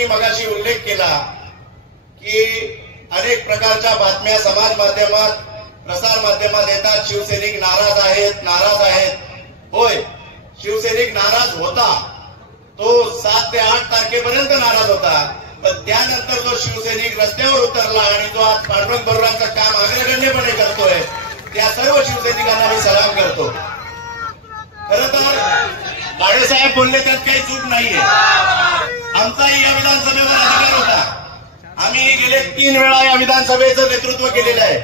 साहेबांनी मगाशी उल्लेख केला की अनेक प्रकारच्या बातम्या समाज माध्यमात प्रसार माध्यमात येतात, शिवसैनिक नाराज आहेत. होय, शिवसैनिक नाराज होता, तो 7 ते 8 तारखेपर्यंत नाराज होता, पण त्यानंतर जो शिवसैनिक रस्त्यावर उतरला आणि जो आज पांडुरंग बरोबरांचं काम अग्रगण्यपणे करतोय त्या सर्व शिवसैनिकांना मी सलाम करतो. खरं तर बाळासाहेब बोलले त्यात काही चूक नाहीये. आमचाही या विधानसभेवर अधिकार होता. आम्ही गेले 3 वेळा या विधानसभेचं नेतृत्व केलेलं आहे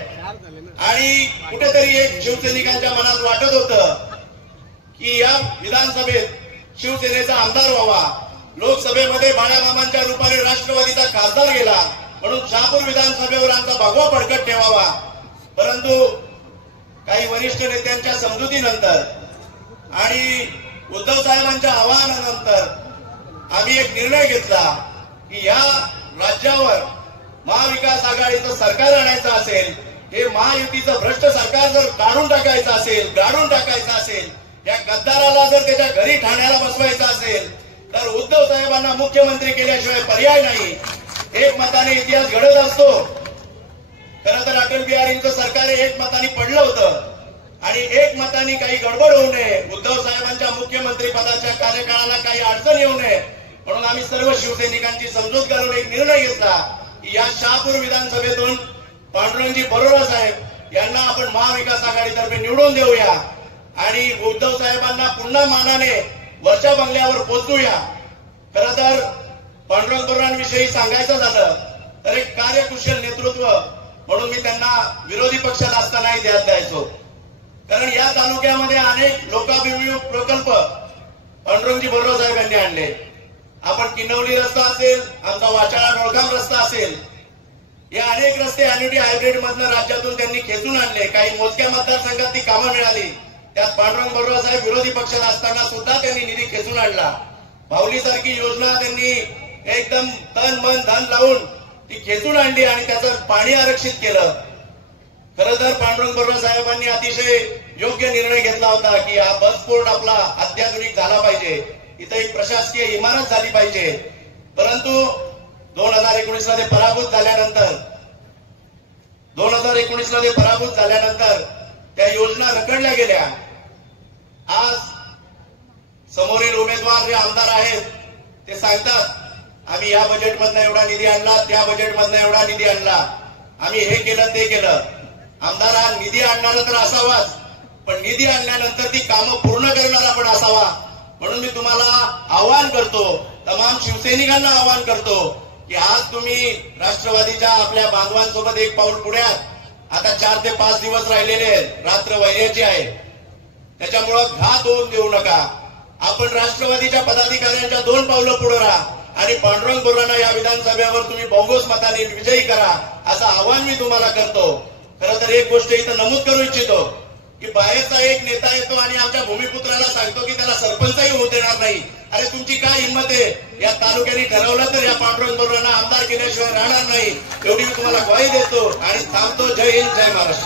आणि कुठेतरी एक शिवसैनिकांच्या मनात वाटत होतं की या विधानसभेत शिवसेनेचा आमदार व्हावा. लोकसभेमध्ये बाळामामांच्या रूपाने राष्ट्रवादीचा खासदार गेला म्हणून शहापूर विधानसभेवर आमचा भगवा फडकत ठेवावा. परंतु काही वरिष्ठ नेत्यांच्या समजुतीनंतर आणि उद्धव साहेबांच्या आवाहनानंतर आम्ही एक निर्णय घेतला की या राज्यावर महाविकास आघाडीचं सरकार आणायचं असेल, हे महायुतीचं भ्रष्ट सरकार जर गाडून टाकायचं असेल, या गद्दाराला जर त्याच्या घरी ठाण्याला बसवायचं असेल तर उद्धव साहेबांना मुख्यमंत्री केल्याशिवाय पर्याय नाही. एक मताने इतिहास घडत असतो. खरं तर अटल बिहारींचं सरकार एक मताने पडलं होतं आणि एक मताने काही गडबड होऊ नये, उद्धव साहेबांच्या मुख्यमंत्री पदाच्या कार्यकाळाला काही अडचण येऊ नये म्हणून आम्ही सर्व शिवसैनिकांची समजूत घालून एक निर्णय घेतला की या शहापूर विधानसभेतून पांडुरंगजी बरोरा साहेब यांना आपण महाविकास आघाडीतर्फे निवडून देऊया आणि उद्धव साहेबांना पुन्हा मानाने वरच्या बंगल्यावर पोहोचूया. खरं तर पांडुरंग बरोरांविषयी सांगायचं झालं तर एक कार्यकुशल नेतृत्व म्हणून मी त्यांना विरोधी पक्षात असतानाही द्यायचो. कारण या तालुक्यामध्ये अनेक लोकाभिमुख प्रकल्प पांडुरंगजी बरोरा साहेब यांनी आणले. आपण किनवली रस्ता असेल, आमचा वाचाळा डोळखाम रस्ता असेल, या अनेक रस्ते अॅन्युटी हायब्रिड मधनं राज्यातून त्यांनी खेचून आणले. काही मोजक्या मतदारसंघात ती कामं मिळाली. त्यात पांडुरंग बरोरा साहेब विरोधी पक्षात असताना सुद्धा त्यांनी निधी खेचून आणला. बाहुलीसारखी योजना त्यांनी एकदम तन मन धन लावून ती खेचून आणली आणि त्याचं पाणी आरक्षित केलं. खरं तर पांडुरंग बरोरा साहेबांनी अतिशय योग्य निर्णय घेतला होता की हा बस पोर्ट आपला अत्याधुनिक झाला पाहिजे, इथं एक प्रशासकीय इमारत झाली पाहिजे. परंतु 2019 मध्ये पराभूत झाल्यानंतर त्या योजना रखडल्या गेल्या. आज समोरील उमेदवार जे आमदार आहेत ते सांगतात आम्ही या बजेटमधनं एवढा निधी आणला, त्या बजेटमधनं एवढा निधी आणला, आम्ही हे केलं ते केलं. आमदार हा निधी आणणारा तर असावाच, पण निधी आणल्यानंतर ती कामं पूर्ण करणारा पण असावा. म्हणून मी तुम्हाला आवाहन करतो, तमाम शिवसैनिकांना आवाहन करतो की आज तुम्ही राष्ट्रवादीच्या आपल्या बांधवांसोबत एक पाऊल पुढ्यात. आता 4 ते 5 दिवस राहिलेले आहेत, रात्र वैर्याची आहे, त्याच्यामुळं घात होऊन देऊ नका. आपण राष्ट्रवादीच्या पदाधिकाऱ्यांच्या 2 पावलं पुढे राहा आणि पांडुरंग बरोरांना या विधानसभेवर तुम्ही बोगस मताने विजयी करा असं आवाहन मी तुम्हाला करतो. खरं तर एक गोष्ट इथं नमूद करू इच्छितो की बाहेरचा एक नेता येतो आणि आमच्या भूमिपुत्राला सांगतो की त्याला सरपंचही होऊ देणार नाही. अरे तुमची काय हिंमत आहे? या तालुक्याने ठरवलं तर या पांडुरंग बरोरांना आमदार केल्याशिवाय राहणार नाही एवढी मी तुम्हाला ग्वाही देतो आणि थांबतो. जय हिंद, जय महाराष्ट्र.